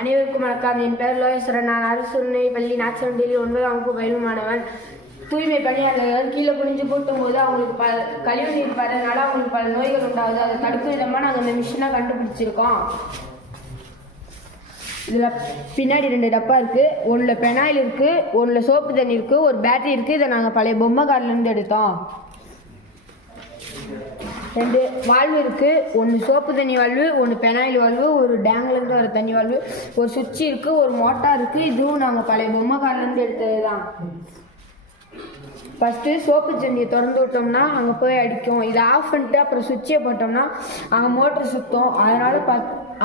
அனைவருக்கும் வணக்கம். என் பெயர் லோகேஸ்வரன். நான் அரசுனை பள்ளி நாச்சரண்டியில் 9ஆம் வகுப்பு பயிலும் மாணவன். தூய்மை பணியாளர்கள் கீழே குனிஞ்சு கூட்டும் போது அவங்களுக்கு கழிவு நீர் படுறதுனால அவங்களுக்கு பல நோய்கள் உண்டாகுது. அதை தடுக்கும் விதமாக நாங்கள் இந்த மிஷினை கண்டுபிடிச்சிருக்கோம். இதில் பின்னாடி 2 டப்பா இருக்குது. ஒன்றில் பெனாயில் இருக்குது, ஒன்றில் சோப்பு தண்ணி இருக்குது, ஒரு பேட்டரி இருக்குது. இதை நாங்கள் பழைய பொம்மை கார்லேருந்து எடுத்தோம். 2 வால்வு இருக்குது. ஒன்று சோப்பு தண்ணி வால்வு, ஒன்று பெனாயில் வால்வு, ஒரு டேங்க்லேருந்து வர தண்ணி வால்வு, ஒரு சுவிட்ச் இருக்குது, ஒரு மோட்டார் இருக்குது. இதுவும் நாங்கள் பழைய பொம்மை கார்லேருந்து எடுத்தது தான். ஃபஸ்ட்டு சோப்பு தண்ணியை திறந்து விட்டோம்னா அங்கே போய் அடிக்கும். இதை ஆஃப் பண்ணிட்டு அப்புறம் சுவிட்சை போட்டோம்னா அங்கே மோட்ரு சுற்றும். அதனால்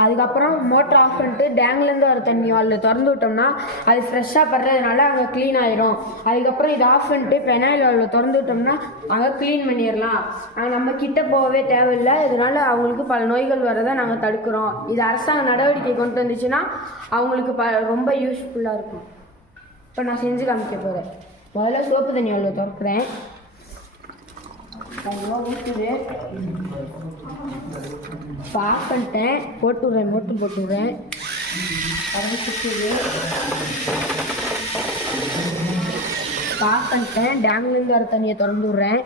அதுக்கப்புறம் மோட்ரு ஆஃப் பண்ணிட்டு டேங்க்லேருந்து வர தண்ணி வால்வில் திறந்து விட்டோம்னா அது ஃப்ரெஷ்ஷாக படுறதுனால அங்கே க்ளீன் ஆகிடும். அதுக்கப்புறம் இதை ஆஃப் பண்ணிட்டு பெனாயில் வால்வில் திறந்து விட்டோம்னா அங்கே க்ளீன் பண்ணிடலாம். நாங்கள் நம்ம கிட்டே போகவே தேவையில்லை. இதனால் அவங்களுக்கு பல நோய்கள் வரதை நாங்கள் தடுக்கிறோம். இது அரசாங்க நடவடிக்கை கொண்டு வந்துச்சுன்னா அவங்களுக்கு ரொம்ப யூஸ்ஃபுல்லாக இருக்கும். இப்போ நான் செஞ்சு காமிக்க போகிறேன். முதல்ல சோப்பு தண்ணி வால்வை திறக்கிறேன். ஊற்றுது. இப்போ ஆஃப் பண்ணிட்டேன். போட்டுவிட்றேன். அது சுற்றுது. ஆஃப் பண்ணிட்டேன். டேங்க்லேருந்து வர தண்ணியை திறந்து விட்றேன்.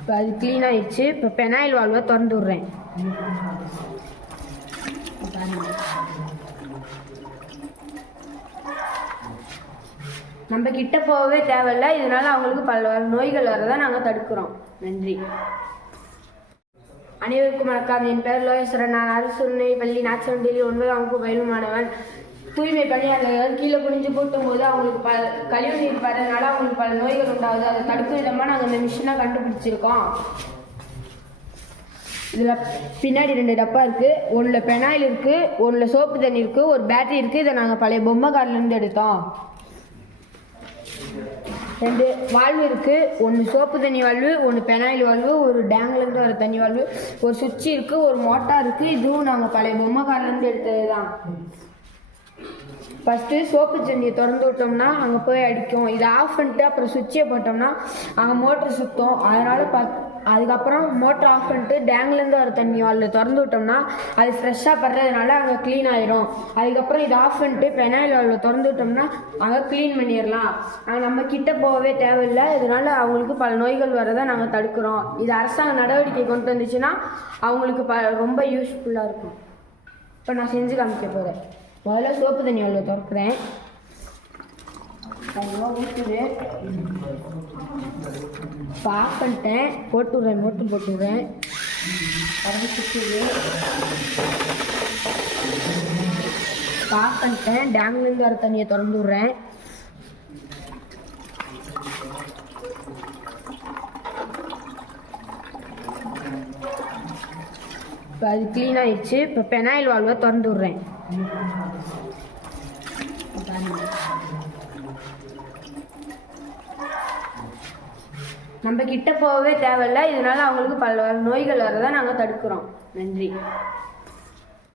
இப்போ அது க்ளீன் ஆகிடுச்சு. இப்போ பெனாயில் வால்வை திறந்து விட்றேன். நம்ம கிட்ட போகவே தேவையில்லை. இதனால அவங்களுக்கு பல நோய்கள் வரதை நாங்கள் தடுக்கிறோம். நன்றி. அனைவருக்கும் வணக்கம். என் பெயர் லோகேஸ்வரன். நான் அரசுனை பள்ளி நாச்சரண்டியில் 9ஆம் வகுப்பு பயிலும் மாணவன். தூய்மை பணியாளர்கள் கீழே குனிஞ்சு கூட்டும் போது அவங்களுக்கு கழிவு நீர் படுறதுனால அவங்களுக்கு பல நோய்கள் உண்டாகுது. அதை தடுக்கும் விதமாக நாங்கள் இந்த மிஷினை கண்டுபிடிச்சிருக்கோம். இதில் பின்னாடி 2 டப்பா இருக்குது. ஒன்றில் பெனாயில் இருக்குது, ஒன்றில் சோப்பு தண்ணி இருக்குது, ஒரு பேட்டரி இருக்குது. இதை நாங்கள் பழைய பொம்மை கார்லேருந்து எடுத்தோம். 2 வால்வு இருக்குது. ஒன்று சோப்பு தண்ணி வால்வு, ஒன்று பெனாயில் வால்வு, ஒரு டேங்க்லேருந்து வர தண்ணி வால்வு, ஒரு சுவிட்ச் இருக்குது, ஒரு மோட்டார் இருக்குது. இதுவும் நாங்கள் பழைய பொம்மை கார்லேருந்து எடுத்தது தான். ஃபஸ்ட்டு சோப்பு தண்ணியை திறந்து விட்டோம்னா அங்கே போய் அடிக்கும். இதை ஆஃப் பண்ணிட்டு அப்புறம் சுவிட்சை போட்டோம்னா அங்கே மோட்ரு சுற்றும். அதனால் அதுக்கப்புறம் மோட்ரு ஆஃப் பண்ணிட்டு டேங்க்லேருந்து வர தண்ணி வால்வில் திறந்து விட்டோம்னா அது ஃப்ரெஷ்ஷாக படுறதுனால அங்கே க்ளீன் ஆகிடும். அதுக்கப்புறம் இதை ஆஃப் பண்ணிட்டு பெனாயில் வால்வில் திறந்து விட்டோம்னா அங்கே க்ளீன் பண்ணிடலாம். நாங்கள் நம்ம கிட்டே போகவே தேவையில்லை. இதனால் அவங்களுக்கு பல நோய்கள் வரதை நாங்கள் தடுக்கிறோம். இது அரசாங்க நடவடிக்கை கொண்டு வந்துச்சுன்னா அவங்களுக்கு ரொம்ப யூஸ்ஃபுல்லாக இருக்கும். இப்போ நான் செஞ்சு காமிக்க போகிறேன். முதல்ல சோப்பு தண்ணி வால்வை திறக்கிறேன். ஊற்றுது. இப்போ ஆஃப் பண்ணிட்டேன். போட்டுவிட்றேன். அது சுற்றுது. ஆஃப் பண்ணிட்டேன். டேங்க்லேருந்து வர தண்ணியை திறந்து விட்றேன். இப்போ அது க்ளீன் ஆகிடுச்சு. இப்போ பெனாயில் வால்வை திறந்து விட்றேன். நம்ம கிட்ட போகவே தேவையில்லை. இதனால அவங்களுக்கு பல நோய்கள் வரதை நாங்கள் தடுக்கிறோம். நன்றி.